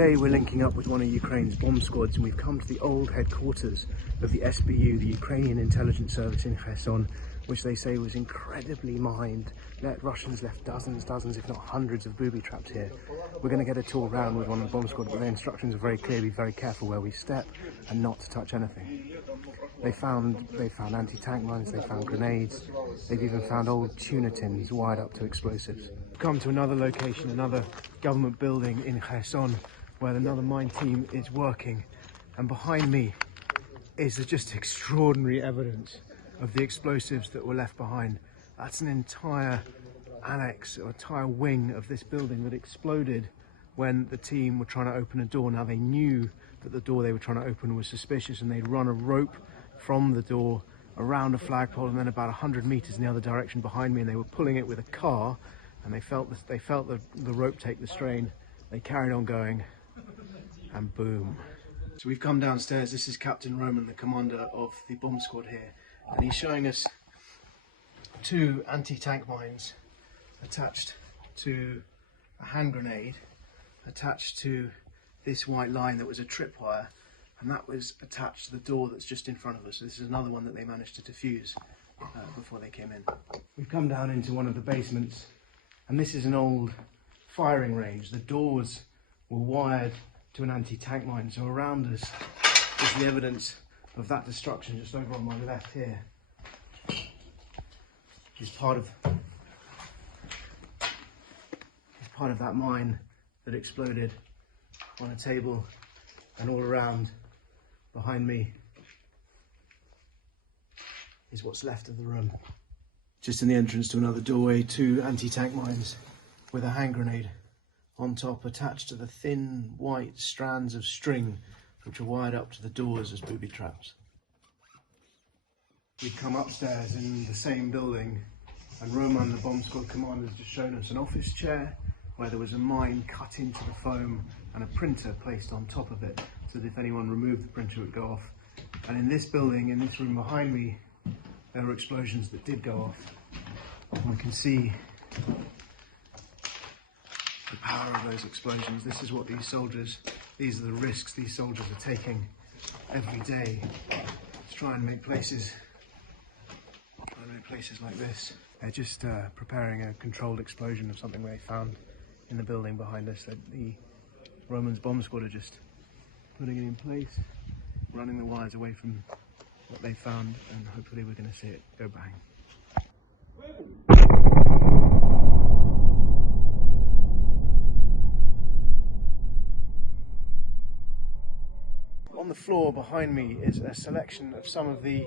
Today we're linking up with one of Ukraine's bomb squads, and we've come to the old headquarters of the SBU, the Ukrainian intelligence service in Kherson, which they say was incredibly mined. Russians left dozens, if not hundreds of booby-trapped here. We're going to get a tour around with one of the bomb squad, but their instructions are very clear: be very careful where we step and not to touch anything. They found anti-tank mines, they found grenades, they've even found old tuna tins wired up to explosives. We've come to another location, another government building in Kherson, where another mine team is working, and behind me is just extraordinary evidence of the explosives that were left behind. That's an entire annex or entire wing of this building that exploded when the team were trying to open a door. Now, they knew that the door they were trying to open was suspicious, and they'd run a rope from the door around a flagpole and then about 100 meters in the other direction behind me, and they were pulling it with a car, and they felt the rope take the strain. They carried on going, and boom. So we've come downstairs. This is Captain Roman, the commander of the bomb squad here, and he's showing us two anti-tank mines attached to a hand grenade, attached to this white line that was a tripwire, and that was attached to the door that's just in front of us. So this is another one that they managed to defuse before they came in. We've come down into one of the basements, and this is an old firing range. The doors were wired to an anti-tank mine, so around us is the evidence of that destruction. Just over on my left here is part of that mine that exploded on a table, and all around behind me is what's left of the room. Just in the entrance to another doorway, two anti-tank mines with a hand grenade on top, attached to the thin white strands of string which are wired up to the doors as booby traps. We've come upstairs in the same building, and Roman, the bomb squad commander, has just shown us an office chair where there was a mine cut into the foam and a printer placed on top of it, so that if anyone removed the printer it would go off. And in this building, in this room behind me, there were explosions that did go off. And we can see the power of those explosions. This is what these are the risks these soldiers are taking every day to try and make places like this. They're just preparing a controlled explosion of something they found in the building behind us. The Roman's bomb squad are just putting it in place, running the wires away from what they found, and hopefully we're going to see it go bang. On the floor behind me is a selection of some of the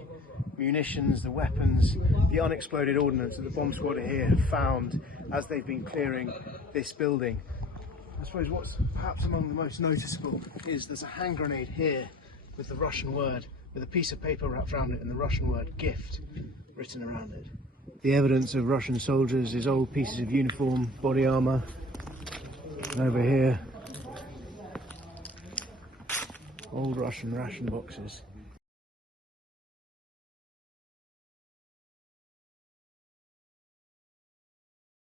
munitions, the weapons, the unexploded ordnance that the bomb squad here have found as they've been clearing this building. I suppose what's perhaps among the most noticeable is there's a hand grenade here with the Russian word, with a piece of paper wrapped around it and the Russian word "gift" written around it. The evidence of Russian soldiers is old pieces of uniform, body armour, and over here, old Russian ration boxes.